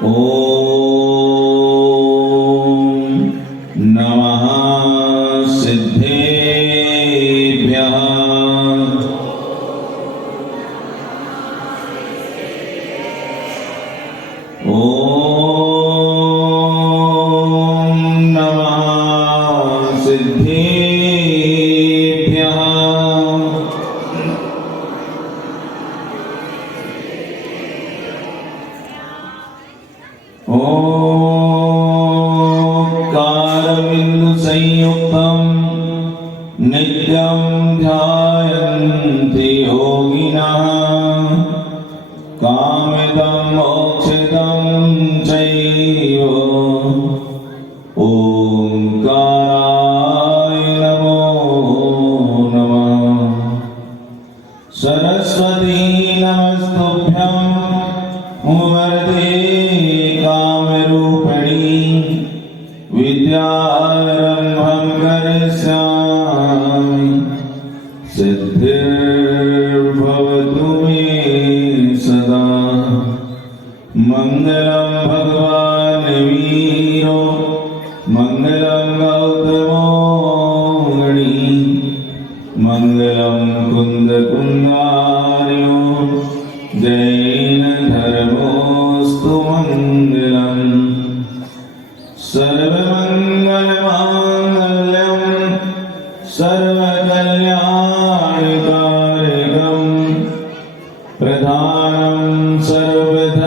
ओम नमः सिद्धेभ्यः। ओम नमः सिद्धेभ्यः। ओंकारबिंदु संयुक्तं नित्यं ध्यायन्ति योगिनः कामितं मोक्षितं चैव। ओंकाराय नमो नमः। सरस्वती नमस्तुभ्यं वरदे कामरूपिणी विद्यारम्भं करिष्यामि सिद्धिर्भवतु मे सदा। मंगलं भगवान् वीरो मंगलं गौतमो गणी मंगलं कुन्दकुमारो जैन धर्मोऽस्तु मंगलम्। सर्वमंगलमांगल्यं सर्वकल्याणकारकं प्रधानं सर्वधर्माणां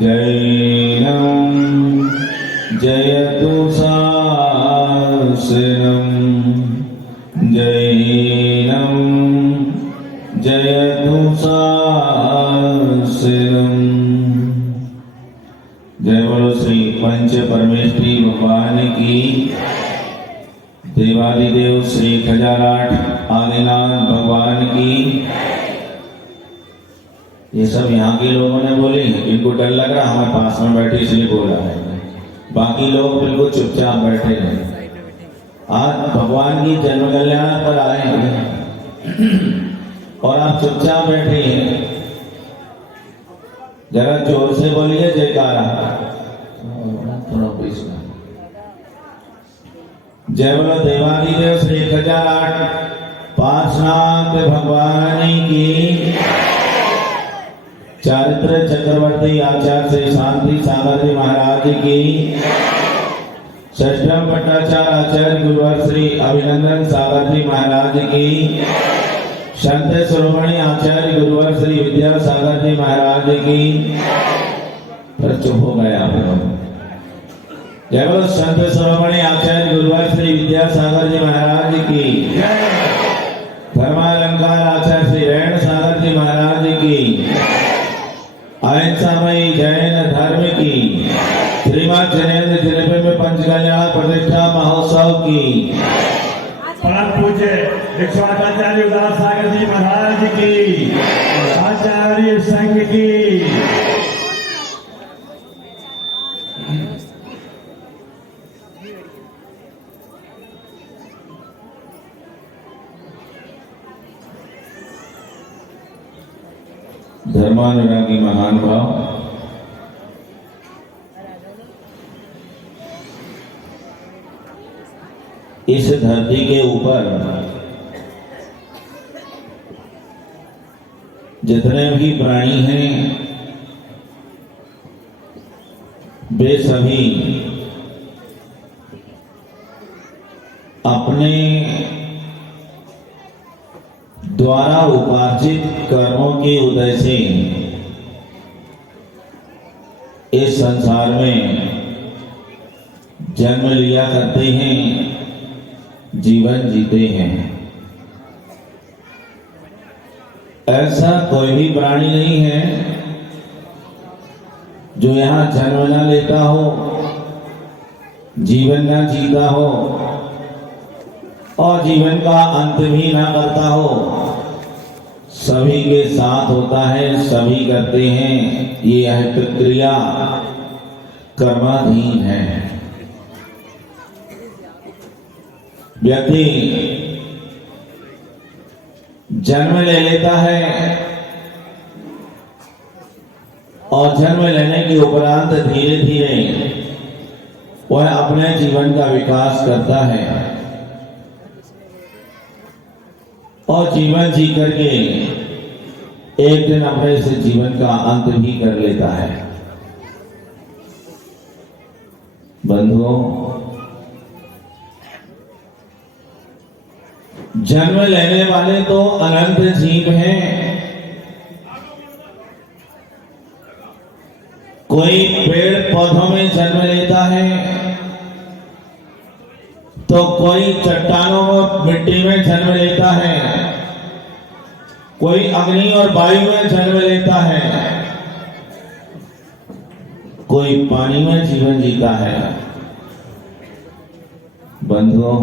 जैनं जयतु शासनं जैनं जयतु शासनं। जय बोलो श्री पंच परमेष्ठी भगवान की। देवादिदेव श्री खजाराठ आदिनाथ भगवान की। ये सब यहाँ के लोगों ने बोली, इनको डर लग रहा हमारे पास में बैठे इसलिए बोला है, बाकी लोग बिल्कुल चुपचाप बैठे हैं। आज भगवान की जन्म कल्याण पर आए हैं और आप चुपचाप बैठे हैं। जरा जोर से बोलिए जयकारा। थोड़ा पीछे। जय बोलो देवादिदेव श्री खजाराठ पार्श्वनाथ भगवान की। चारित्र चक्रवर्ती आचार्य श्री शांति सागर जी महाराज की। षष्ठम भट्टाचार्य आचार्य गुरुवर श्री अभिनंदन सागर जी महाराज की। संत शिरोमणि आचार्य गुरुवर श्री विद्यासागर जी महाराज की। पर चुप हो गए आप लोग। जय बोलो संत शिरोमणि आचार्य गुरुवर श्री विद्यासागर जी महाराज की। धर्मालंकार आचार्य श्री रेण सागर जी महाराज की। अहिंसामयी जैन धर्म की। श्रीमद जैनेन्द्र जिले में पंचकल्याण प्रतिष्ठा महोत्सव की। परम पूज्य 108 आचार्य उदास सागर जी महाराज की। आचार्य संघ की। धर्मानुरागी महान भाव, इस धरती के ऊपर जितने भी प्राणी हैं वे सभी अपने द्वारा उपार्जित कर्मों के उदय से इस संसार में जन्म लिया करते हैं, जीवन जीते हैं। ऐसा कोई भी प्राणी नहीं है जो यहाँ जन्म न लेता हो, जीवन न जीता हो और जीवन का अंत भी ना करता हो। सभी के साथ होता है, सभी करते हैं। ये प्रक्रिया कर्माधीन है। व्यक्ति जन्म ले लेता है और जन्म लेने के उपरांत धीरे धीरे वह अपने जीवन का विकास करता है और जीवन जी करके एक दिन अपने इस जीवन का अंत भी कर लेता है। बंधुओं, जन्म लेने वाले तो अनंत जीव हैं। कोई पेड़ पौधों में जन्म लेता है तो कोई चट्टानों में मिट्टी में जन्म लेता है, कोई अग्नि और वायु में जन्म लेता है, कोई पानी में जीवन जीता है। बंधुओं,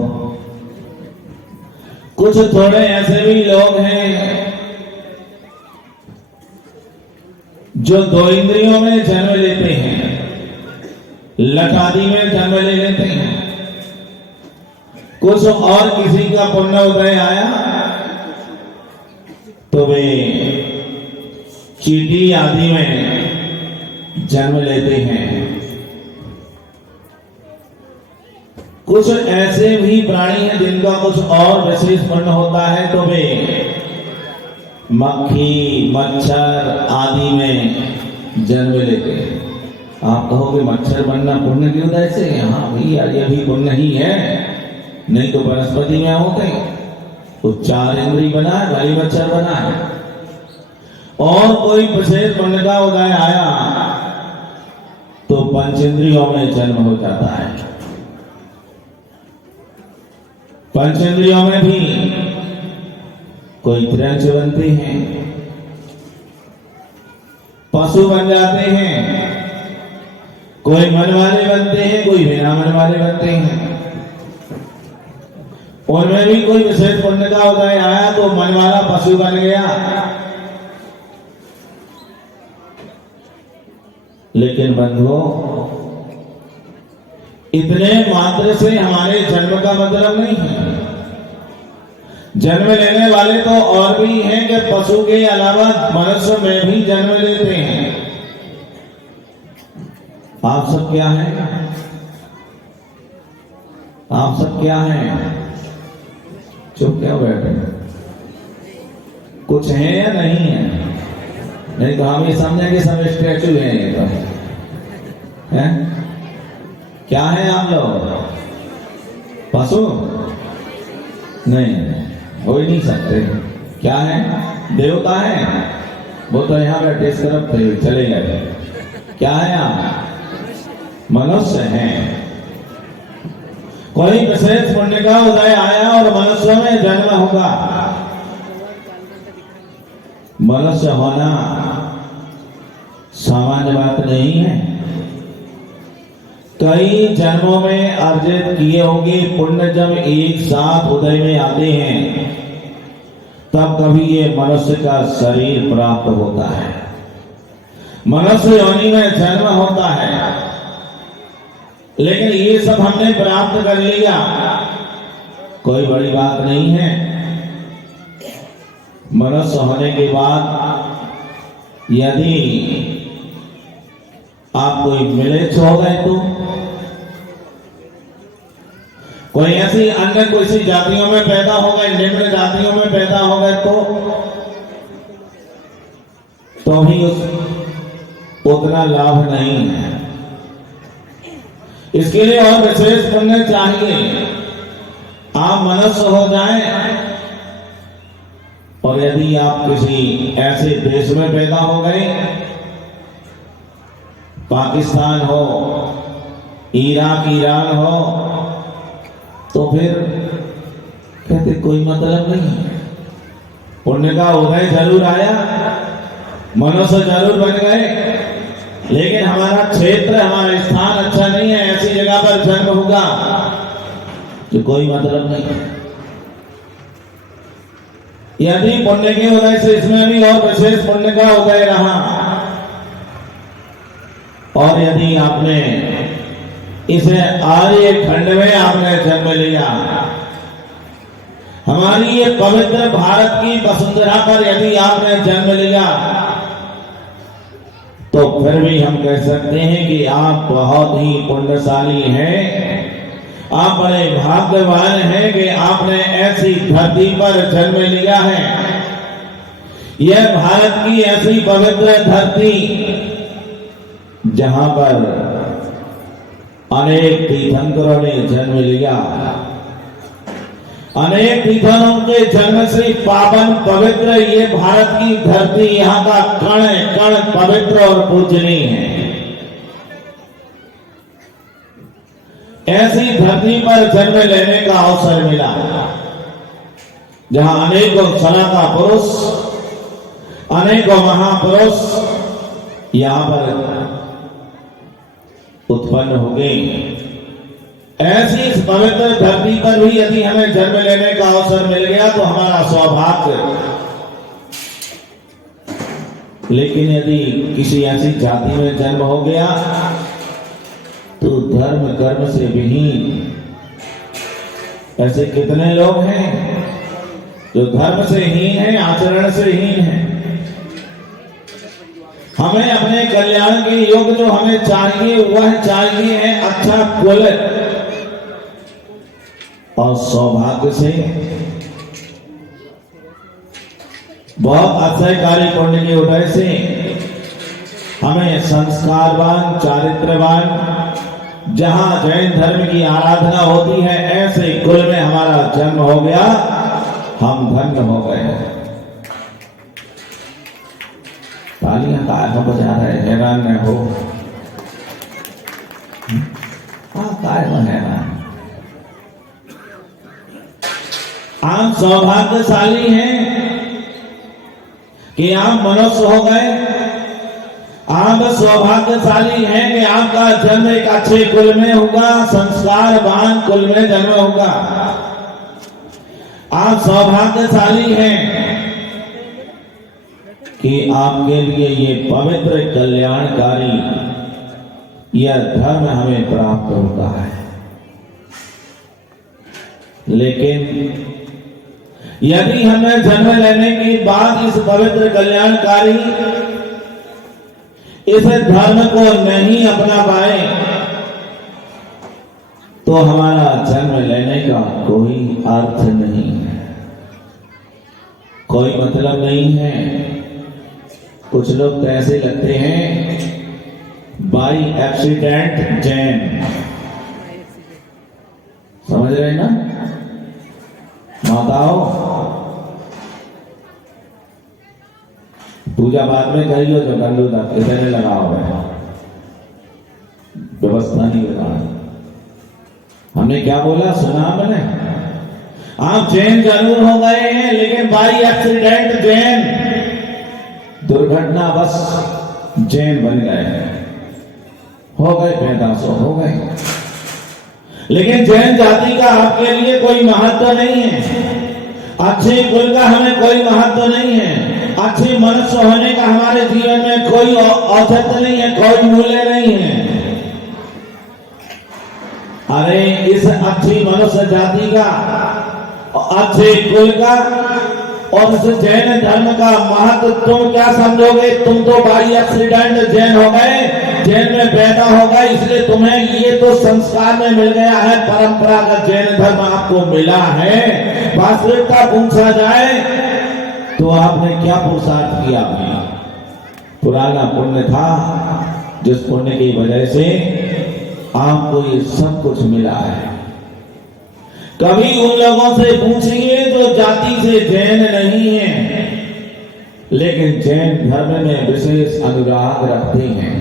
कुछ थोड़े ऐसे भी लोग हैं जो दो इंद्रियों में जन्म लेते हैं, लटादी में जन्म ले लेते हैं। कुछ और किसी का पुण्य उदय आया तो वे चींटी आदि में जन्म लेते हैं। कुछ ऐसे भी प्राणी हैं जिनका कुछ और विशेष पुण्य होता है तो वे मक्खी मच्छर आदि में जन्म लेते हैं। आप कहोगे मच्छर बनना पुण्य की उदय से? हाँ भैया, ये भी पुण्य ही है, नहीं तो वनस्पति में होते तो 4 इंद्री बना है, भली मच्छर बना है। और कोई विशेष पुण्य का उदय आया तो 5 इंद्रियों में जन्म हो जाता है। 5 इंद्रियों में भी कोई त्रंच बनते हैं, पशु बन जाते हैं, कोई मन वाले बनते हैं, कोई बिना मन वाले बनते हैं। उनमें भी कोई विशेष पुण्य का उदय आया तो मन वाला पशु बन गया। लेकिन बंधुओं, इतने मात्र से हमारे जन्म का मतलब नहीं है। जन्म लेने वाले तो और भी हैं कि पशु के अलावा मनुष्य में भी जन्म लेते हैं। आप सब क्या हैं? आप सब क्या हैं? चुप क्या बैठे? कुछ है या नहीं है? नहीं तो हम ये समझे कि सब स्टैचू हैं। ये तो है क्या है आप लोग? पशु नहीं, हो ही नहीं सकते। क्या है? देवता है? वो तो यहाँ बैठे इस तरफ थे, चले गए। क्या है आप? मनुष्य हैं। कोई विशेष पुण्य का उदय आया और मनुष्य में जन्म होगा। मनुष्य होना सामान्य बात नहीं है। कई जन्मों में अर्जित किए होंगे पुण्य जब एक साथ उदय में आते हैं तब कभी ये मनुष्य का शरीर प्राप्त होता है, मनुष्य योनि में जन्म होता है। लेकिन ये सब हमने प्राप्त कर लिया, कोई बड़ी बात नहीं है। मनुष्य होने के बाद यदि आप कोई मिलेच्छ हो गए तो कोई ऐसी अन्य कोई सी जातियों में पैदा हो गए, निम्न जातियों में पैदा हो गए तो भी उतना लाभ नहीं है। इसके लिए और विशेष पुण्य चाहिए। आप मनुष्य हो जाएं और यदि आप किसी ऐसे देश में पैदा हो गए, पाकिस्तान हो, इराक, ईरान हो, तो फिर कहते कोई मतलब नहीं। पुण्य का उदय जरूर आया, मनुष्य जरूर बन गए, लेकिन हमारा क्षेत्र, हमारा स्थान अच्छा नहीं है, ऐसी जगह पर जन्म होगा तो कोई मतलब नहीं। यदि पुण्य के उदय से इसमें भी और विशेष पुण्य का उदय रहा और यदि आपने इसे आर्य खंड में आपने जन्म लिया, हमारी ये पवित्र भारत की वसुंधरा पर यदि आपने जन्म लिया, तो फिर भी हम कह सकते हैं कि आप बहुत ही पुण्यशाली हैं। आप बड़े भाग्यवान हैं कि आपने ऐसी धरती पर जन्म लिया है। यह भारत की ऐसी पवित्र धरती जहां पर अनेक तीर्थंकरों ने जन्म लिया। अनेक तीर्थंकरों के जन्म से पावन पवित्र ये भारत की धरती, यहाँ का कण कण पवित्र और पूजनीय है। ऐसी धरती पर जन्म लेने का अवसर मिला जहां अनेकों सनातन पुरुष, अनेकों महापुरुष यहां पर उत्पन्न हो गए। ऐसी इस पवित्र धरती पर भी यदि हमें जन्म लेने का अवसर मिल गया तो हमारा सौभाग्य। लेकिन यदि किसी ऐसी जाति में जन्म हो गया तो धर्म कर्म से विहीन। ऐसे कितने लोग हैं जो धर्म से हीन है, आचरण से हीन है। हमें अपने कल्याण के योग जो हमें चाहिए वह चाहिए है अच्छा कुल और सौभाग्य से बहुत अक्षयकारी पुण्य के उदय से हमें संस्कारवान, चारित्रवान, जहां जैन धर्म की आराधना होती है ऐसे कुल में हमारा जन्म हो गया, हम धन्य हो गए। तालियां काय बजा रहे, हैरान न हो। काय में हैरान। आप सौभाग्यशाली हैं कि आप मनुष्य हो गए। आप सौभाग्यशाली हैं कि आपका जन्म एक अच्छे कुल में होगा, संस्कारवान कुल में जन्म होगा। आप सौभाग्यशाली हैं कि आपके लिए ये पवित्र कल्याणकारी यह धर्म हमें प्राप्त होता है। लेकिन यदि हमें जन्म लेने के बाद इस पवित्र कल्याणकारी इस धर्म को नहीं अपना पाए तो हमारा जन्म लेने का कोई अर्थ नहीं है, कोई मतलब नहीं है। कुछ लोग तो ऐसे लगते हैं बाई एक्सीडेंट जैन, समझ रहे हैं ना माताओं। पूजा बाद में करियो जो कर लो, इधर लगा हुआ है, व्यवस्था नहीं लगा। हमने क्या बोला सुना मैंने? आप जैन जरूर हो गए हैं लेकिन बाई एक्सीडेंट जैन, दुर्घटनावश जैन बन गए, हो गए 1500 हो गए। लेकिन जैन जाति का आपके लिए कोई महत्व नहीं है। अच्छे कुल का हमें कोई महत्व नहीं है। अच्छे मनुष्य होने का हमारे जीवन में कोई औचित्य नहीं है, कोई मूल्य नहीं है। अरे इस अच्छी मनुष्य जाति का, अच्छे कुल का और इस जैन धर्म का महत्व तुम क्या समझोगे? तुम तो बाई एक्सीडेंट जैन हो गए, जैन में पैदा हो गए, इसलिए तुम्हें ये तो संस्कार में मिल गया है, परंपरागत जैन धर्म आपको मिला है। वास्तविकता पूछा जाए तो आपने क्या पुरुषार्थ किया? पुराना पुण्य था जिस पुण्य की वजह से आपको ये सब कुछ मिला है। कभी उन लोगों से पूछिए जो जाति से जैन नहीं है लेकिन जैन धर्म में विशेष अनुराग रखते हैं,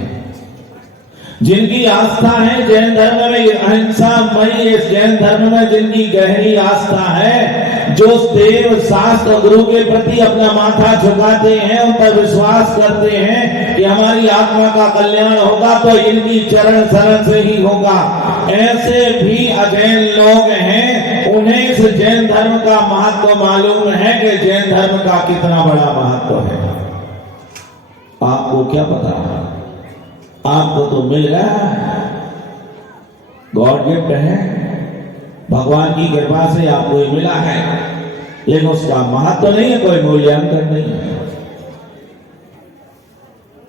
जिनकी आस्था है जैन धर्म में अहिंसा मई, इस जैन धर्म में जिनकी गहरी आस्था है, जो देव शास्त्र गुरु के प्रति अपना माथा झुकाते हैं, उन पर विश्वास करते हैं कि हमारी आत्मा का कल्याण होगा तो इनकी चरण शरण से ही होगा। ऐसे भी अजैन लोग हैं, उन्हें इस जैन धर्म का महत्व मालूम है कि जैन धर्म का कितना बड़ा महत्व है। आपको क्या पता? आपको तो मिल रहा है, गॉड गिफ्ट है, भगवान की कृपा से आपको ये मिला है, लेकिन उसका महत्व नहीं है, कोई मूल्यांकन नहीं है।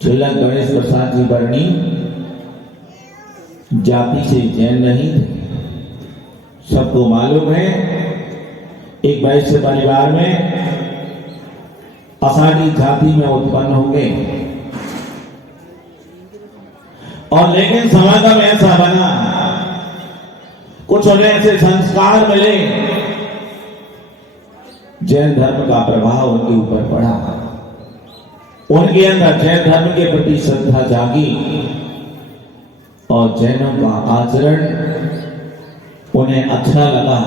तिलक गणेश प्रसाद जी बरनी जाति से जैन नहीं थे। सबको मालूम है एक वैश्य परिवार में आषाढ़ी जाति में उत्पन्न हो गए, और लेकिन समागम ऐसा बना, कुछ उन्हें ऐसे संस्कार मिले, जैन धर्म का प्रभाव उनके ऊपर पड़ा, उनके अंदर जैन धर्म के प्रति श्रद्धा जागी और जैनों का आचरण उन्हें अच्छा लगा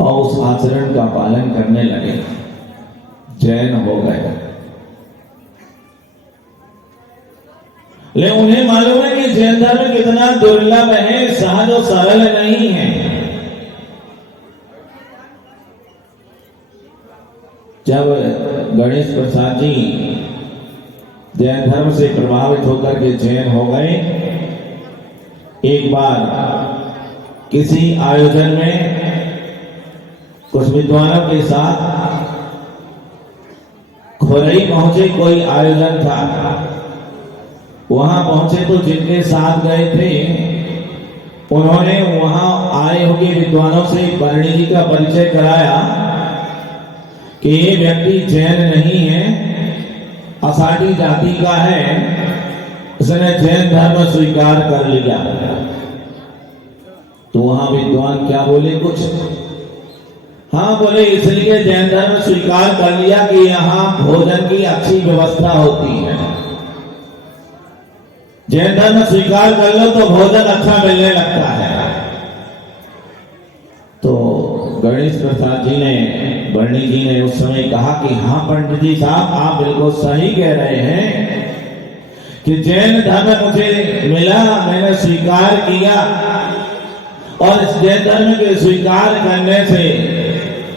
और उस आचरण का पालन करने लगे, जैन हो गए। लेकिन उन्हें मालूम है कि जैन धर्म कितना दुर्लभ है, सहज और सरल नहीं है। जब गणेश प्रसाद जी जैन धर्म से प्रभावित होकर के जैन हो गए, एक बार किसी आयोजन में कुछ विद्वानों के साथ खोरई पहुंचे, कोई आयोजन था, वहां पहुंचे तो जिनके साथ गए थे उन्होंने वहां आए हुए विद्वानों से बरनी जी का परिचय कराया कि ये व्यक्ति जैन नहीं है, आषाढ़ी जाति का है, उसने जैन धर्म स्वीकार कर लिया। तो वहां विद्वान क्या बोले, कुछ हाँ बोले, इसलिए जैन धर्म स्वीकार कर लिया कि यहाँ भोजन की अच्छी व्यवस्था होती है, जैन धर्म स्वीकार कर लो तो भोजन अच्छा मिलने लगता है। तो गणेश प्रसाद जी ने, बरनी जी ने उस समय कहा कि हाँ पंडित जी साहब, आप बिल्कुल सही कह रहे हैं कि जैन धर्म मुझे मिला, मैंने स्वीकार किया, और इस जैन धर्म के स्वीकार करने से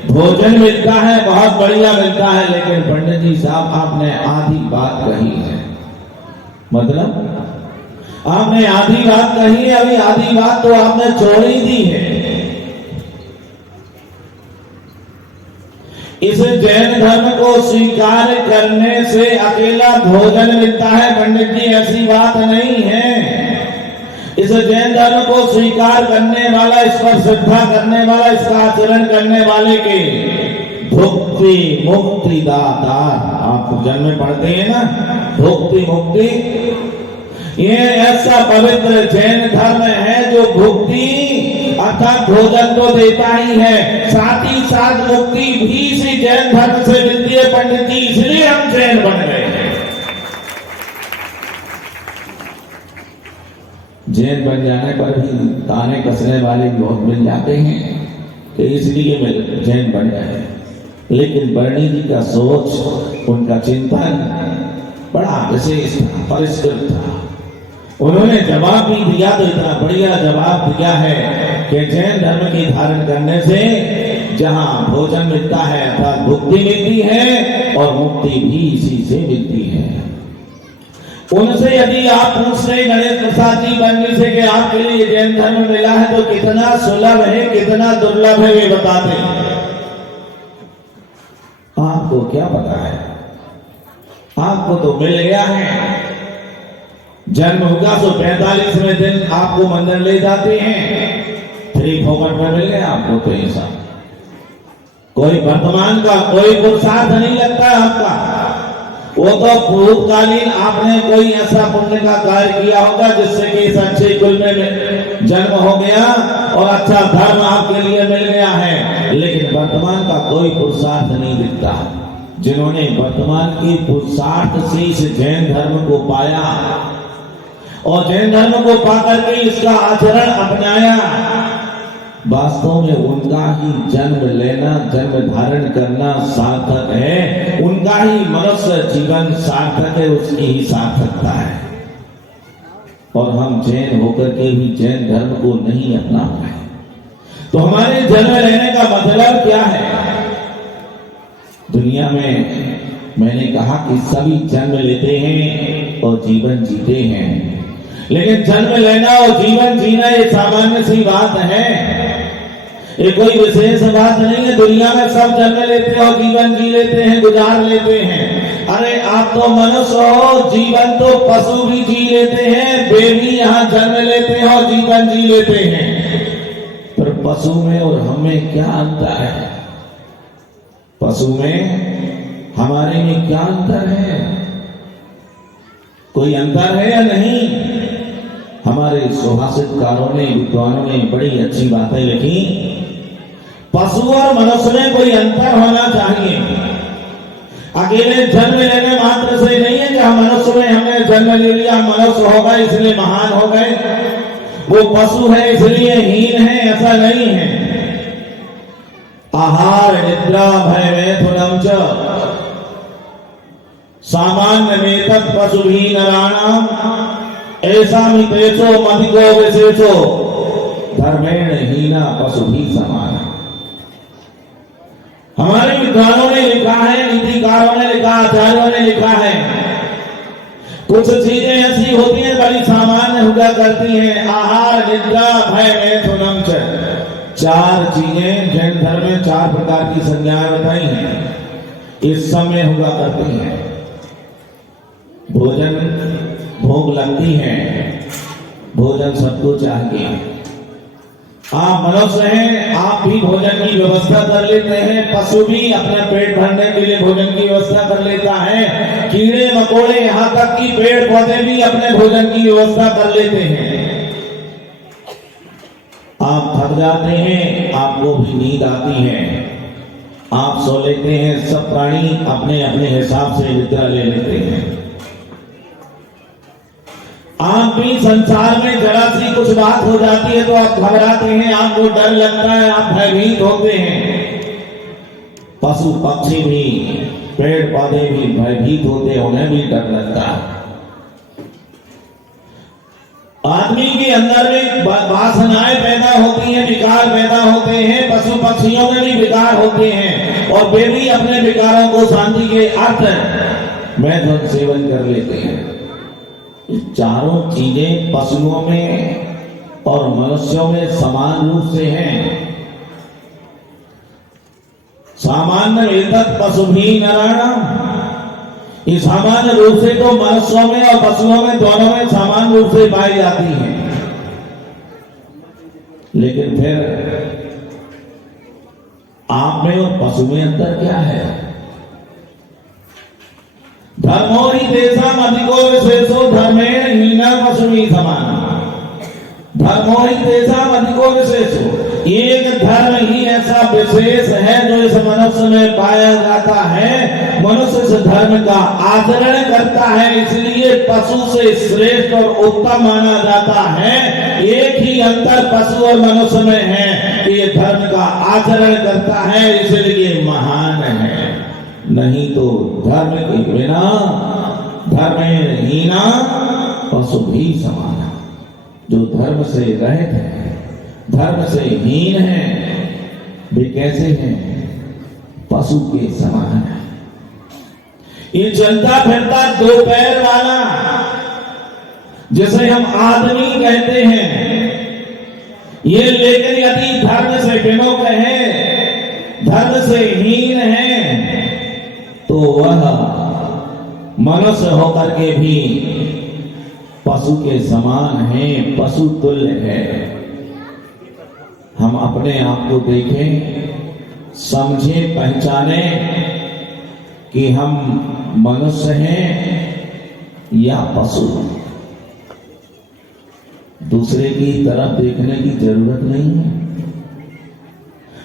भोजन मिलता है, बहुत बढ़िया मिलता है। लेकिन पंडित जी साहब, आपने आधी बात कही है, मतलब आपने आधी बात कही है, अभी आधी बात तो आपने छोड़ ही दी है। इस जैन धर्म को स्वीकार करने से अकेला भोजन मिलता है पंडित जी, ऐसी बात नहीं है। इस जैन धर्म को स्वीकार करने वाला, इस पर श्रद्धा करने वाला, इसका आचरण करने वाले के भुक्ति मुक्ति दातार, आप जन्म में पढ़ते हैं ना, भुक्ति मुक्ति, ये ऐसा पवित्र जैन धर्म है जो भुक्ति अर्थात भोजन तो देता ही है, साथ ही साथ मुक्ति भी इसी जैन धर्म से मिलती है पंडित जी, इसलिए हम जैन बन गए हैं। जैन बन जाने पर भी ताने कसने वाले बहुत मिल जाते हैं कि इसलिए मैं जैन बन गए, लेकिन बरनी जी का सोच, उनका चिंतन बड़ा विशेष था, परिष्कृत था। उन्होंने जवाब भी दिया तो इतना बढ़िया जवाब दिया है कि जैन धर्म की धारण करने से जहां भोजन मिलता है अर्थात भुक्ति मिलती है और मुक्ति भी इसी से मिलती है। उनसे यदि आप पूछते गणेश प्रसाद जी बरनी से कि आपके लिए जैन धर्म मिला है तो कितना सुलभ है, कितना दुर्लभ है, वे बताते आपको क्या पता है, आपको तो मिल गया है। जन्म होगा तो 45वें दिन आपको मंदिर ले जाते हैं, फ्री फोकट में मिल गया आपको, तो ऐसा कोई वर्तमान का कोई पुरुषार्थ नहीं लगता है आपका, वो तो भूतकालीन आपने कोई ऐसा पुण्य का कार्य किया होगा जिससे कि इस अच्छे कुल में जन्म हो गया और अच्छा धर्म आपके लिए मिल गया है। लेकिन वर्तमान का कोई पुरुषार्थ नहीं दिखता। जिन्होंने वर्तमान के पुरुषार्थ से इस जैन धर्म को पाया और जैन धर्म को पाकर के इसका आचरण अपनाया, वास्तव में उनका ही जन्म लेना, जन्म धारण करना सार्थक है, उनका ही मनुष्य जीवन सार्थक है, उसकी ही सार्थकता है। और हम जैन होकर के भी जैन धर्म को नहीं अपना पाए, तो हमारे जन्म लेने का मतलब क्या है? दुनिया में मैंने कहा कि सभी जन्म लेते हैं और जीवन जीते हैं, लेकिन जन्म लेना और जीवन जीना ये सामान्य सी बात है, ये कोई विशेष बात नहीं है। दुनिया में सब जन्म लेते हैं और जीवन जी लेते हैं, गुजार लेते हैं, अरे आप तो मनुष्य हो, जीवन तो पशु भी जी लेते हैं, वे भी यहाँ जन्म लेते हैं और जीवन जी लेते हैं, पर पशु में और हमें क्या अंतर है? पशु में हमारे में क्या अंतर है? कोई अंतर है या नहीं? हमारे सुभाषितकारों ने, विद्वानों ने बड़ी अच्छी बातें लिखी। पशु और मनुष्य में कोई अंतर होना चाहिए। अकेले जन्म लेने मात्र से नहीं है कि हम मनुष्य में हमने जन्म ले लिया, मनुष्य हो गए इसलिए महान हो गए, वो पशु है इसलिए हीन है, ऐसा नहीं है। आहार निद्रा भय मैथुनम च सामान्य में तत् पशु ही नराणाम ऐसा ही तेजो मधिको विशेषो धर्मेण हीना पशु ही समान। हमारे विद्वानों ने लिखा है, नीतिकारों ने लिखा, आचार्यों ने लिखा है, कुछ चीजें ऐसी होती हैं बड़ी सामान्य हुआ करती हैं। आहार निद्रा भय मैथुनम च, चार चीजें जैन धर्म में चार प्रकार की संज्ञाएं बताई हैं, इस समय हुआ करती हैं। भोजन, भूख लगती है, भोजन सबको चाहिए। आप मनुष्य हैं, आप भी भोजन की व्यवस्था कर लेते हैं, पशु भी अपना पेट भरने के लिए भोजन की व्यवस्था कर लेता है, कीड़े मकोड़े यहाँ तक कि पेड़ पौधे भी अपने भोजन की व्यवस्था कर लेते हैं। आप थक जाते हैं, आपको भी नींद आती है, आप सो लेते हैं, सब प्राणी अपने अपने हिसाब से निद्रा ले लेते हैं। आप भी संसार में जरा सी कुछ बात हो जाती है तो आप घबराते हैं, आपको डर लगता है, आप भयभीत होते हैं। पशु पक्षी भी, पेड़ पौधे भी भयभीत होते हैं, उन्हें भी डर लगता है। आदमी के अंदर में वासनाएं पैदा होती हैं, विकार पैदा होते हैं, पशु पक्षियों में भी विकार होते हैं और वे भी अपने विकारों को शांति के अर्थ मैथुन सेवन कर लेते हैं। चारों चीजें पशुओं में और मनुष्यों में समान रूप से हैं। सामान्य वेदत पशु भी नारायण, ये सामान्य रूप से तो मनुष्यों में और पशुओं में दोनों में समान रूप से पाई जाती हैं, लेकिन फिर आप में और पशु में अंतर क्या है? धर्मो ही तेषाम अधिको विशेषो धर्मेण हीना पशु ही समान। धर्मो ही तेषाम अधिको विशेषो, एक धर्म ही ऐसा विशेष है जो इस मनुष्य में पाया जाता है। मनुष्य इस धर्म का आचरण करता है, इसलिए पशु से श्रेष्ठ और उत्तम माना जाता है। एक ही अंतर पशु और मनुष्य में है कि ये धर्म का आचरण करता है इसलिए महान है, नहीं तो धर्म के बिना धर्महीना पशु भी समान है। जो धर्म से रहित है, धर्म से हीन है, वे कैसे हैं? पशु के समान है। ये चलता फिरता दो पैर वाला जिसे हम आदमी कहते हैं, ये लेकिन यदि धर्म से विमुख है, धर्म से हीन है, तो वह मनुष्य होकर के भी पशु के समान है, पशु तुल्य है। हम अपने आप को देखें, समझें, पहचाने कि हम मनुष्य हैं या पशु। दूसरे की तरफ देखने की जरूरत नहीं है।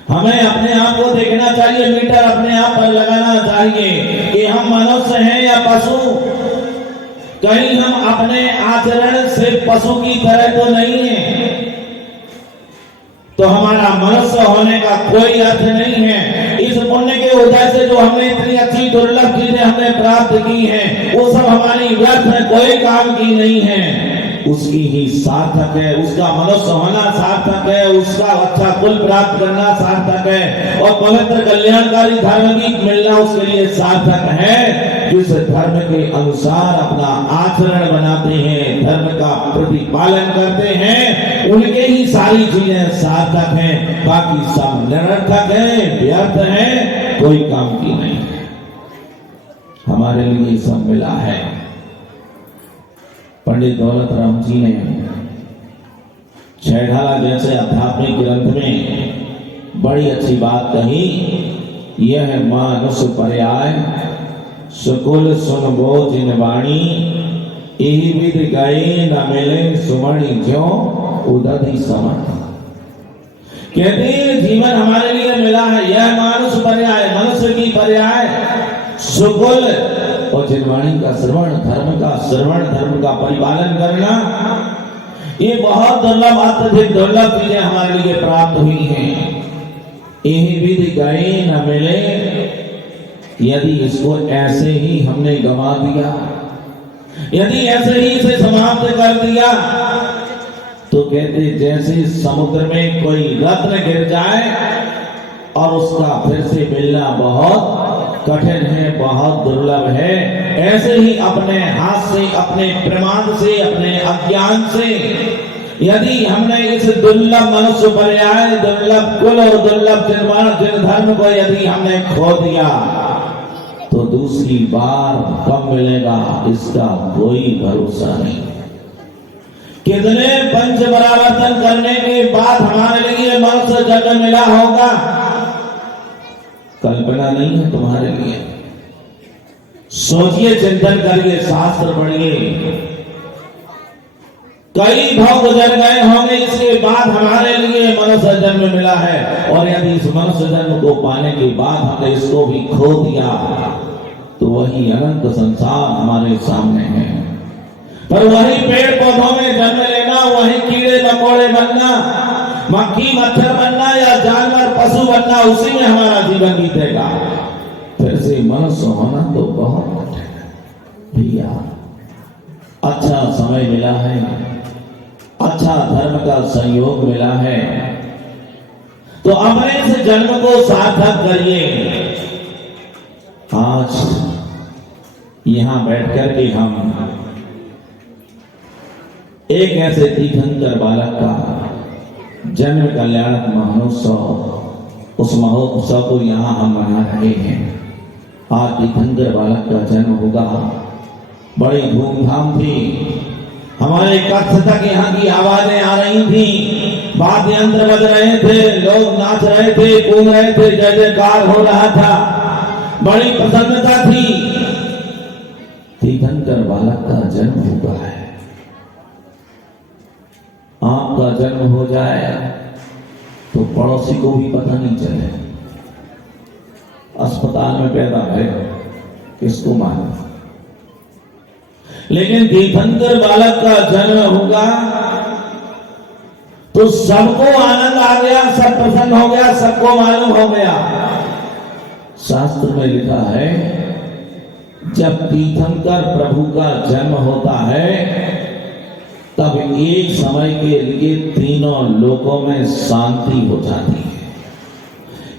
हमें अपने आप को देखना चाहिए, मीटर अपने आप पर लगाना चाहिए कि हम मनुष्य हैं या पशु। कहीं हम अपने आचरण से पशु की तरह तो नहीं है, तो हमारा मनुष्य होने का कोई अर्थ नहीं है। इस पुण्य के वजह से जो हमने इतनी अच्छी दुर्लभ चीजें हमने प्राप्त की हैं, वो सब हमारी व्यर्थ है, कोई काम की नहीं है। उसकी ही सार्थक है, उसका मनुष्य होना सार्थक है, उसका अच्छा कुल प्राप्त करना सार्थक है और पवित्र कल्याणकारी धर्म भी मिलना उसके लिए सार्थक है। जिस धर्म के अनुसार अपना आचरण बनाते हैं, धर्म का प्रतिपालन करते हैं, उनके ही सारी चीजें सार्थक हैं, बाकी सब निरर्थक है, व्यर्थ है, कोई काम की नहीं है। हमारे लिए सब मिला है। पंडित दौलत राम जी ने छैठाला जैसे आध्यात्मिक ग्रंथ में बड़ी अच्छी बात कही, यह मानुष पर्याय सुकुल सुन बोझ निवाणी, यही विध गए न मिले सुमणि ज्यों उदधि समण। कहते हैं जीवन हमारे लिए मिला है, यह मानुष पर्याय, मनुष्य की पर्याय सुकुल और जिनवाणी का श्रवण, धर्म का श्रवण, धर्म का परिपालन करना, ये बहुत दुर्लभ, अत्यधिक दुर्लभ चीजें हमारे लिए प्राप्त हुई हैं। यही विधि गए न मिले, यदि इसको ऐसे ही हमने गंवा दिया, यदि ऐसे ही इसे समाप्त कर दिया, तो कहते जैसे समुद्र में कोई रत्न गिर जाए और उसका फिर से मिलना बहुत कठिन है, बहुत दुर्लभ है, ऐसे ही अपने हाथ से, अपने प्रमाद से, अपने अज्ञान से यदि हमने इस दुर्लभ मनुष्य पर्याय, दुर्लभ कुल और दुर्लभ जिन धर्म को यदि हमने खो दिया, तो दूसरी बार कब मिलेगा इसका कोई भरोसा नहीं। कितने पंच परावर्तन करने के बाद हमारे लिए मनुष्य जन्म मिला होगा, कल्पना नहीं है तुम्हारे लिए। सोचिए, चिंतन करिए, शास्त्र पढ़िए, कई भाव गुजर गए होंगे, इसके बाद हमारे लिए मनुष्य जन्म मिला है। और यदि इस मनुष्य जन्म को पाने के बाद हमने इसको भी खो दिया, तो वही अनंत संसार हमारे सामने है। पर वही पेड़ पौधों में जन्म लेना, वही कीड़े मकोड़े बनना, मक्खी मच्छर बनना या जानवर पशु बनना, उसी में हमारा जीवन बीतेगा। फिर से मनुष्य होना तो बहुत कठिन है भैया। अच्छा समय मिला है, अच्छा धर्म का संयोग मिला है, तो अपने इस जन्म को सार्थक करिए। आज यहां बैठकर के हम एक ऐसे तीर्थंकर बालक का जन्म कल्याणक महोत्सव, उस महोत्सव को यहां हम मना रहे हैं। आज तीर्थंकर बालक का जन्म होगा, बड़ी धूमधाम थी, हमारे कच्छ तक यहाँ की आवाजें आ रही थी, वाद्य यंत्र बज रहे थे, लोग नाच रहे थे, कूद रहे थे, जय जयकार हो रहा था, बड़ी प्रसन्नता थी। तीर्थंकर बालक का जन्म हुआ है। आपका जन्म हो जाए तो पड़ोसी को भी पता नहीं चले, अस्पताल में पैदा है, किसको मालूम। लेकिन तीर्थंकर बालक का जन्म होगा तो सबको आनंद आ गया, सब प्रसन्न हो गया, सबको मालूम हो गया। शास्त्र में लिखा है, जब तीर्थंकर प्रभु का जन्म होता है तब एक समय के लिए तीनों लोकों में शांति हो जाती है।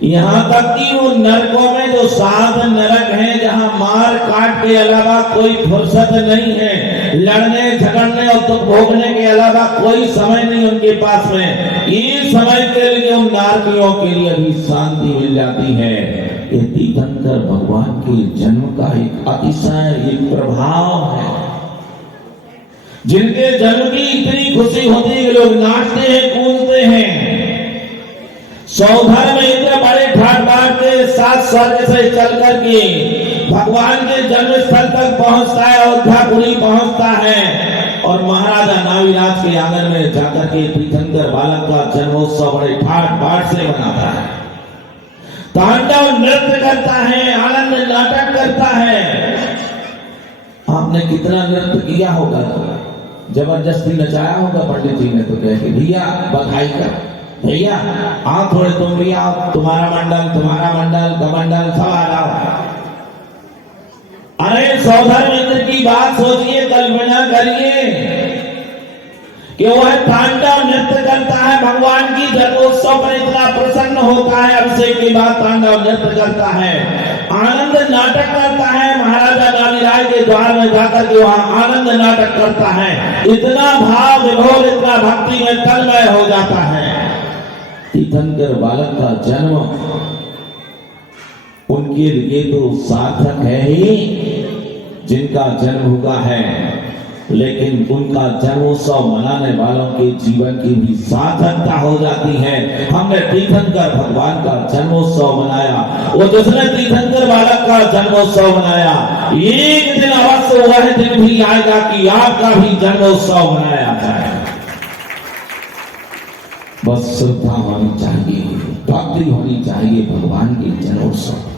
यहां तक कि वो नरकों में जो 7 नरक हैं, जहां मार काट के अलावा कोई फुर्सत नहीं है, लड़ने झगड़ने और दुख भोगने के अलावा कोई समय नहीं उनके पास में, ये समय के लिए उन नारकियों के लिए भी शांति मिल जाती है। ये तीर्थंकर भगवान के जन्म का एक अतिशय एक प्रभाव है। जिनके जन्म की इतनी खुशी होती है कि लोग नाचते हैं, कूदते हैं। सौधर में इतने बड़े ठाट बाट के साथ स्वर्ग से चल करके भगवान के जन्म स्थल तक पहुंचता है, अयोध्यापुरी पहुंचता है, और महाराजा नाविराज के आंगन में जाकर के तीर्थंकर बालक का जन्मोत्सव बड़े ठाट बाट से मनाता है, तांडव नृत्य करता है, आनंद नाटक करता है। आपने कितना नृत्य किया होगा, जबरदस्ती नचाया होगा पंडित जी ने, तो कहे भैया बधाई कर, भैया आओ थोड़े तुम भी आओ, तुम्हारा मंडल कमंडल सब आ जाओ। अरे सौधर मित्र की बात सोचिए, कल्पना करिए कि वह तांडव नृत्य करता है, भगवान की जन्मोत्सव पर इतना प्रसन्न होता है, अभिषेक के बाद तांडव नृत्य करता है, आनंद नाटक करता है, महाराजा नाविराज के द्वार में जाकर के वहां आनंद नाटक करता है, इतना भाव विभोर, इतना भक्ति में तन्मय हो जाता है। तीर्थंकर बालक का जन्म उनके लिए तो सार्थक है ही, जिनका जन्म हुआ है, लेकिन उनका जन्मोत्सव मनाने वालों के जीवन की भी सार्थकता हो जाती है। हमने तीर्थंकर भगवान का जन्मोत्सव मनाया, वो जिसने तीर्थंकर बालक का जन्मोत्सव मनाया, एक दिन अवश्य वह दिन भी आएगा कि आपका भी जन्मोत्सव मनाया जाए। बस श्रद्धा होनी चाहिए, भक्ति होनी चाहिए भगवान के जन्मोत्सव।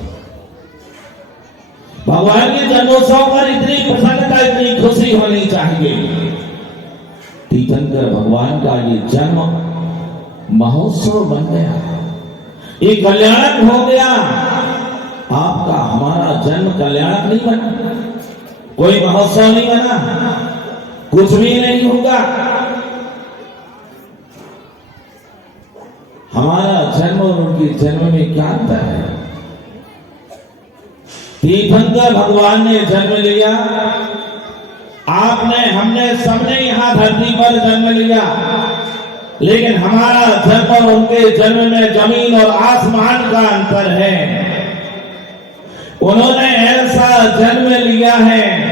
भगवान के जन्मोत्सव पर इतनी प्रसन्नता, इतनी खुशी होनी चाहिए। तीर्थंकर भगवान का ये जन्म महोत्सव बन गया, ये कल्याणक हो गया। आपका हमारा जन्म कल्याणक नहीं बना, कोई महोत्सव नहीं बना, कुछ भी नहीं होगा। हमारा जन्म और उनके जन्म में क्या अंतर है? तीर्थंकर भगवान ने जन्म लिया, आपने, हमने, सबने यहां धरती पर जन्म लिया, लेकिन हमारा जन्म और उनके जन्म में जमीन और आसमान का अंतर है। उन्होंने ऐसा जन्म लिया है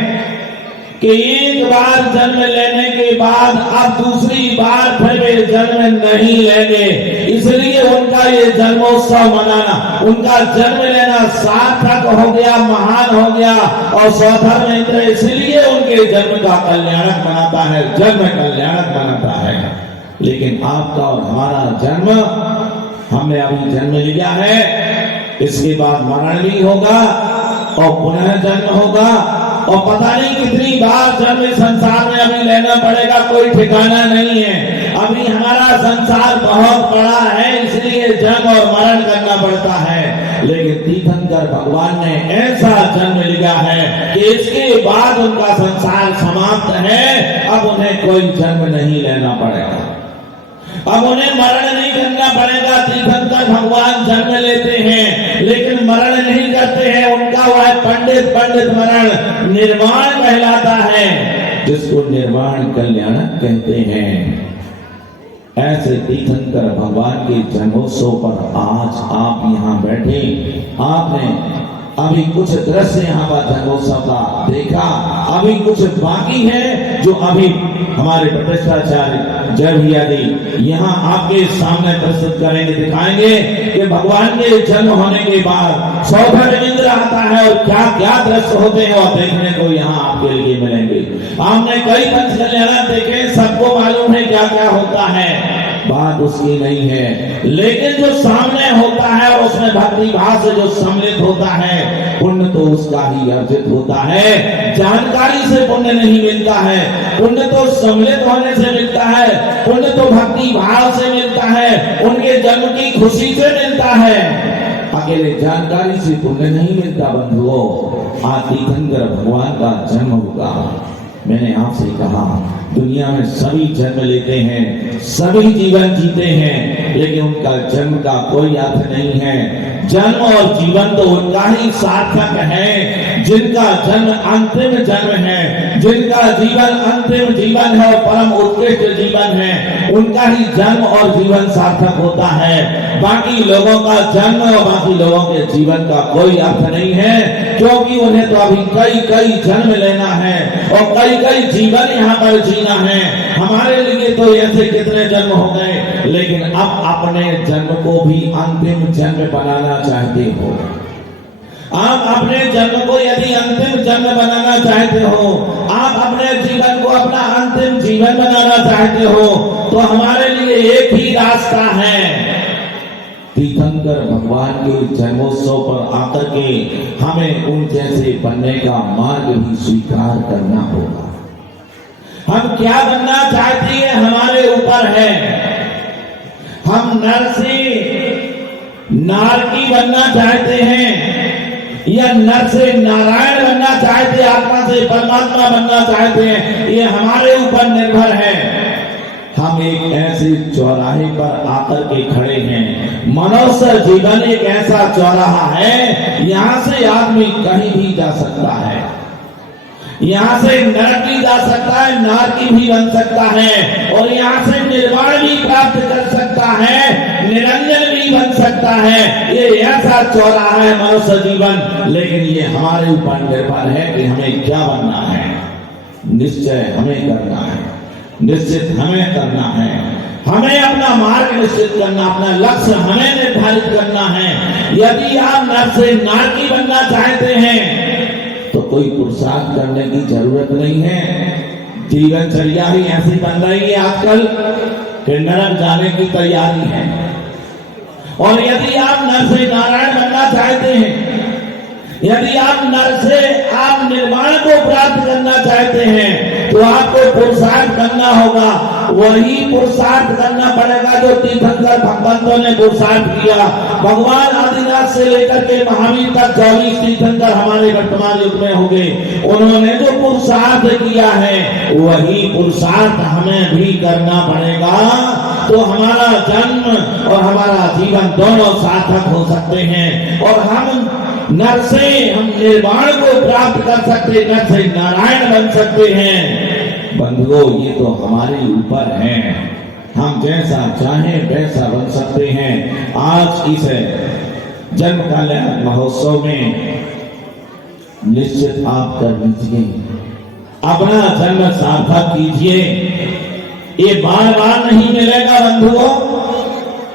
कि एक बार जन्म लेने के बाद अब दूसरी बार फिर वे जन्म नहीं लेंगे, इसलिए उनका ये जन्मोत्सव मनाना, उनका जन्म लेना सार्थक हो गया, महान हो गया। और स्वधर्म इंद्र इसलिए उनके जन्म का कल्याणक मनाता है, जन्म कल्याणक मनाता है। लेकिन आपका और हमारा जन्म, हमने अभी जन्म लिया है, इसके बाद मरण भी होगा और पुनः जन्म होगा, और पता नहीं कितनी बार जन्म इस संसार में अभी लेना पड़ेगा, कोई ठिकाना नहीं है। अभी हमारा संसार बहुत बड़ा है, इसलिए जन्म और मरण करना पड़ता है। लेकिन तीर्थंकर भगवान ने ऐसा जन्म लिया है कि इसके बाद उनका संसार समाप्त है, अब उन्हें कोई जन्म नहीं लेना पड़ेगा, अब उन्हें मरण नहीं करना पड़ेगा। तीर्थंकर भगवान जन्म लेते हैं लेकिन मरण नहीं करते हैं, उनका वह पंडित मरण निर्वाण कहलाता है, जिसको निर्वाण कल्याणक कहते हैं। ऐसे तीर्थंकर भगवान के जन्मोत्सव पर आज आप यहाँ बैठे, आपने अभी कुछ दृश्य यहाँ पर जन्मोत्सव का देखा, अभी कुछ बाकी है जो अभी हमारे प्रतिष्ठाचार्य जय भैया जी यहाँ आपके सामने प्रस्तुत करेंगे, दिखाएंगे कि भगवान के जन्म होने के बाद सौभद्र इंद्र आता है और क्या क्या दृश्य होते हैं और देखने को यहाँ आपके लिए मिलेंगे। आपने कई पंच कल्याण देखे, सबको मालूम है क्या क्या होता है, बात उसकी नहीं है, लेकिन जो सामने होता है और उसमें भक्ति भाव से जो सम्मिलित होता है, पुण्य तो उसका ही अर्जित होता है। जानकारी से पुण्य नहीं मिलता है, पुण्य तो सम्मिलित होने से मिलता है, पुण्य तो भक्ति भाव से मिलता है, उनके जन्म की खुशी से मिलता है। अकेले जानकारी से पुण्य नहीं मिलता। बंधुओं, आज तीर्थंकर भगवान का जन्म होगा। मैंने आपसे कहा, दुनिया में सभी जन्म लेते हैं, सभी जीवन जीते हैं, लेकिन उनका जन्म का कोई अर्थ नहीं है। जन्म और जीवन तो उनका ही सार्थक है जिनका जन्म अंतिम जन्म है, जिनका जीवन अंतिम जीवन है और परम उत्कृष्ट जीवन है, उनका ही जन्म और जीवन सार्थक होता है। बाकी लोगों का जन्म और बाकी लोगों के जीवन का कोई अर्थ नहीं है, क्योंकि उन्हें तो अभी कई जन्म लेना है और कई जीवन यहाँ पर जीना है। हमारे लिए तो ऐसे कितने जन्म हो गए, लेकिन अब अपने जन्म को भी अंतिम जन्म बनाना चाहते हो। आप अपने जन्म को यदि अंतिम जन्म बनाना चाहते हो, आप अपने जीवन को अपना अंतिम जीवन बनाना चाहते हो, तो हमारे लिए एक ही रास्ता है। तीर्थंकर भगवान के जन्मोत्सव पर आकर के हमें उन जैसे बनने का मार्ग भी स्वीकार करना होगा। हम क्या बनना चाहते हैं हमारे ऊपर है। हम नर से नारकी बनना चाहते हैं या नर से नारायण बनना चाहते हैं, आत्मा से परमात्मा बनना चाहते हैं, ये हमारे ऊपर निर्भर है। हम एक ऐसे चौराहे पर आकर के खड़े हैं। मनुष्य जीवन एक ऐसा चौराहा है, यहां से आदमी कहीं भी जा सकता है। यहाँ से नरक भी जा सकता है, नारकी भी बन सकता है, और यहाँ से निर्वाण भी प्राप्त कर सकता है, निरंजन भी बन सकता है। ये ऐसा चौराहा है मनुष्य जीवन। लेकिन ये हमारे ऊपर निर्भर है कि हमें क्या बनना है। निश्चय हमें करना है, निश्चित हमें करना है, हमें अपना मार्ग निश्चित करना, अपना लक्ष्य हमें निर्धारित करना है। यदि आप नर से नारकी बनना चाहते हैं तो कोई पुरुषार्थ करने की जरूरत नहीं है। जीवनचर्या ही ऐसी बन रही है आजकल कि नरक जाने की तैयारी है। और यदि आप नर से नारायण बनना चाहते हैं, यदि आप नर से आप निर्वाण को प्राप्त करना चाहते हैं, तो आपको पुरुषार्थ करना होगा। वही पुरुषार्थ करना पड़ेगा जो तीर्थंकर भगवंतों ने पुरुषार्थ किया। भगवान आदिनाथ से लेकर के महावीर तक 24 तीर्थंकर हमारे वर्तमान युग में हो गए। उन्होंने जो पुरुषार्थ किया है वही पुरुषार्थ हमें भी करना पड़ेगा, तो हमारा जन्म और हमारा जीवन दोनों सार्थक हो सकते हैं। और हम नर से हम निर्वाण को प्राप्त कर सकते, नर से नारायण बन सकते हैं। बंधुओं, ये तो हमारे ऊपर है, हम जैसा चाहें वैसा बन सकते हैं। आज इस जन्म कल्याण महोत्सव में निश्चित आप कर लीजिए, अपना जन्म सार्थक कीजिए। ये बार बार नहीं मिलेगा बंधुओं।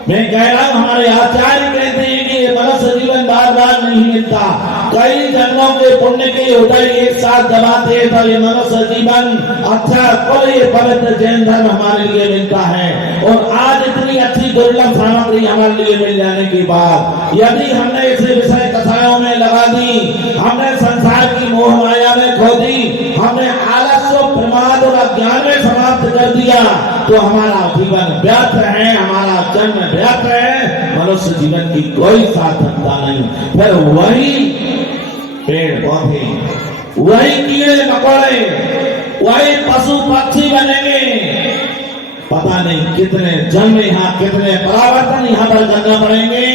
मैं कह रहा हूं, हमारे आचार्य कहते हैं कि ये मनुष्य जीवन बार बार नहीं मिलता। कई जन्मों के पुण्य के उदय एक साथ जमाते तो ये मनुष्य जीवन अच्छा और ये पवित्र जैन धर्म हमारे लिए मिलता है। और आज इतनी अच्छी दुर्लभ सामग्री हमारे लिए मिल जाने के बाद यदि हमने इसे विषय कथाओं में लगा दी, हमने संसार की मोह माया में खो दी, हमने आलस्य, प्रमाद और अज्ञान में समाप्त कर दिया, तो हमारा जीवन व्यर्थ है, हमारा जन्म व्यर्थ है। मनुष्य जीवन की कोई सार्थकता नहीं। फिर वही पेड़ पौधे, वही कीड़े मकोड़े, वही पशु पक्षी बनेंगे। पता नहीं कितने जन्म यहाँ, कितने परावर्तन यहाँ पर करना पड़ेंगे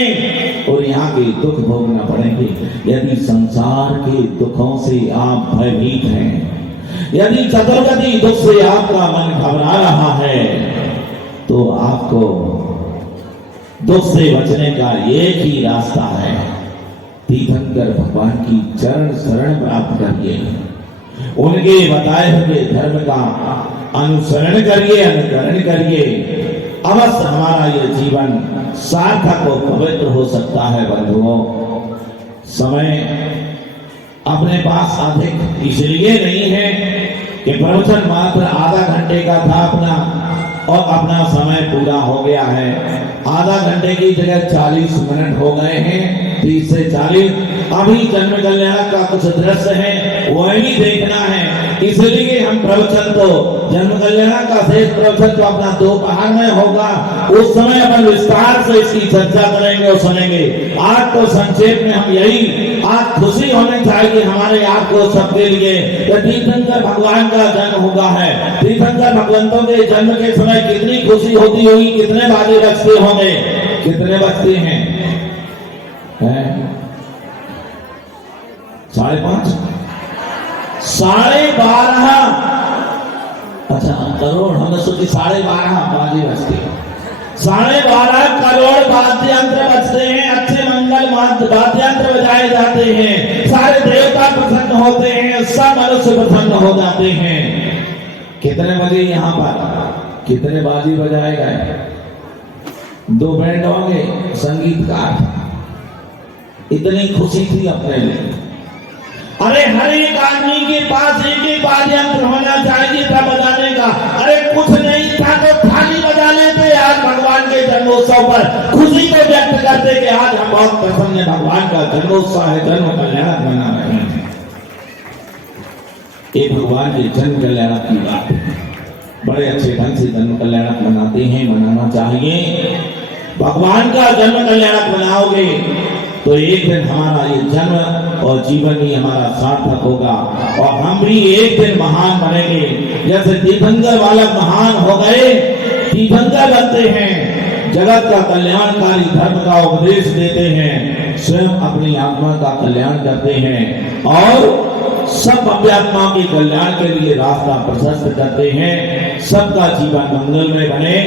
और यहाँ के दुख भोगना पड़ेंगे। यदि संसार के दुखों से आप भयभीत हैं, यदि चतुर्गति दुख से आपका मन घबरा रहा है, तो आपको दुख से बचने का एक ही रास्ता है, तीर्थंकर भगवान की चरण शरण प्राप्त करिए, उनके बताए हुए धर्म का अनुसरण करिए, अनुकरण करिए। अवश्य हमारा ये जीवन सार्थक और पवित्र हो सकता है। बंधुओं, समय अपने पास अधिक इसलिए नहीं है कि प्रवचन मात्र आधा घंटे का था अपना और अपना समय पूरा हो गया है। आधा घंटे की जगह 40 मिनट हो गए हैं, 30 से 40। अभी जन्म कल्याण का कुछ दृश्य है, वह भी देखना है। इसलिए हम प्रवचन तो जन्म कल्याण का शेष प्रवचन तो अपना दोपहर में होगा, उस समय अपन विस्तार से इसकी चर्चा करेंगे और सुनेंगे। आज तो संक्षेप में हम यही, आज खुशी होनी चाहिए हमारे आपको सबके लिए। तीर्थंकर भगवान का जन्म हुआ है। तीर्थंकर भगवंतों के जन्म के समय कितनी खुशी होती होगी, कितने बाजे बजते होंगे, कितने बजते हैं? 5:30, 12:30। अच्छा, करोड़, हमने सोची 12:30 बाजे बजते, 12:30 करोड़ वाद्य यंत्र बजते हैं, अच्छे मंगल वाद्य यंत्र बजाए जाते हैं, सारे देवता प्रसन्न होते हैं, सब मनुष्य प्रसन्न हो जाते हैं। कितने बजे यहाँ पर कितने बाजी बजाए गए? 2 बैंड होंगे, संगीतकार। इतनी खुशी थी अपने लिए। अरे हर एक आदमी के पास एक एक वाद्य यंत्र होना चाहिए था बजाने का। अरे कुछ नहीं था तो थाली बजा लेते आज भगवान के जन्मोत्सव पर, खुशी को व्यक्त करते कि आज हम बहुत प्रसन्न है, भगवान का जन्मोत्सव है, जन्म कल्याण मना रहे हैं। ये भगवान के जन्म कल्याण की बात है। बड़े अच्छे ढंग से जन्म कल्याण मनाते हैं, मनाना चाहिए। भगवान का जन्म कल्याण मनाओगे तो एक दिन हमारा ये जन्म और जीवन ही हमारा सार्थक होगा और हम भी एक दिन महान बनेंगे। जैसे तीर्थंकर बालक महान हो गए, तीर्थंकर बनते हैं, जगत का कल्याणकारी धर्म का उपदेश देते हैं, स्वयं अपनी आत्मा का कल्याण करते हैं और सब अभ्यात्माओं के कल्याण के लिए रास्ता प्रशस्त करते हैं। सबका जीवन मंगलमय बने,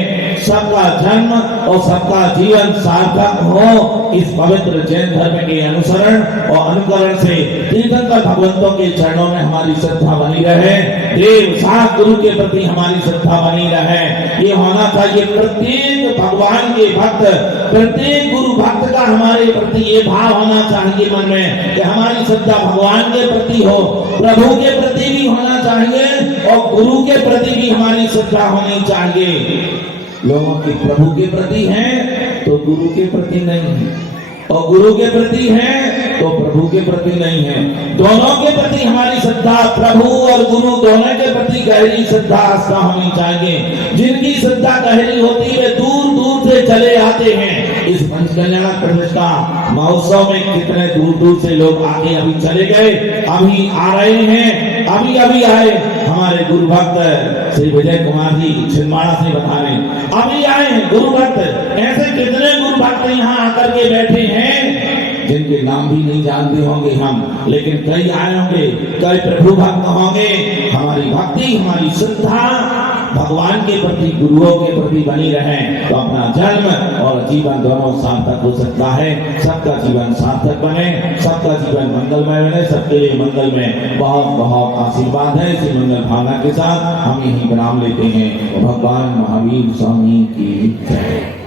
सबका जन्म और सबका जीवन सार्थक हो, इस पवित्र जैन धर्म के अनुसरण और अनुकरण से तीर्थंकर भगवंतों के चरणों में हमारी श्रद्धा बनी रहे, देव साथ गुरु के प्रति हमारी श्रद्धा बनी रहे। ये होना चाहिए प्रत्येक भगवान के भक्त, प्रत्येक गुरु भक्त का हमारे प्रति ये भाव होना चाहिए मन में कि हमारी श्रद्धा भगवान के प्रति हो, प्रभु के प्रति भी होना चाहिए और गुरु के प्रति भी हमारी श्रद्धा होनी चाहिए। लोगों की प्रभु के प्रति है तो गुरु के प्रति नहीं है, और गुरु के प्रति है तो प्रभु के प्रति नहीं है। दोनों के प्रति हमारी श्रद्धा, प्रभु और गुरु दोनों के प्रति गहरी श्रद्धा आस्था होनी चाहिए। जिनकी श्रद्धा गहरी होती है वे दूर दूर से चले आते हैं। इस पंचकल्याण प्रतिष्ठा महोत्सव में कितने दूर दूर से लोग आके अभी चले गए, अभी आ रहे हैं, अभी अभी आए। हमारे गुरु भक्त श्री विजय कुमार जी छिंदवाड़ा से बताने अभी आए हैं गुरु भक्त। ऐसे कितने गुरु भक्त यहाँ आकर के बैठे हैं जिनके नाम भी नहीं जानते होंगे हम, लेकिन कई आए होंगे, कई प्रभु भक्त होंगे। हमारी भक्ति, हमारी श्रद्धा भगवान के प्रति, गुरुओं के प्रति बनी रहे तो अपना जन्म और जीवन दोनों सार्थक हो सकता है। सबका जीवन सार्थक बने, सबका जीवन मंगलमय बने, सबके लिए मंगल में बहुत बहुत आशीर्वाद है। इसी मंगल भावना के साथ हम यही प्रणाम लेते हैं। भगवान महावीर स्वामी की जय।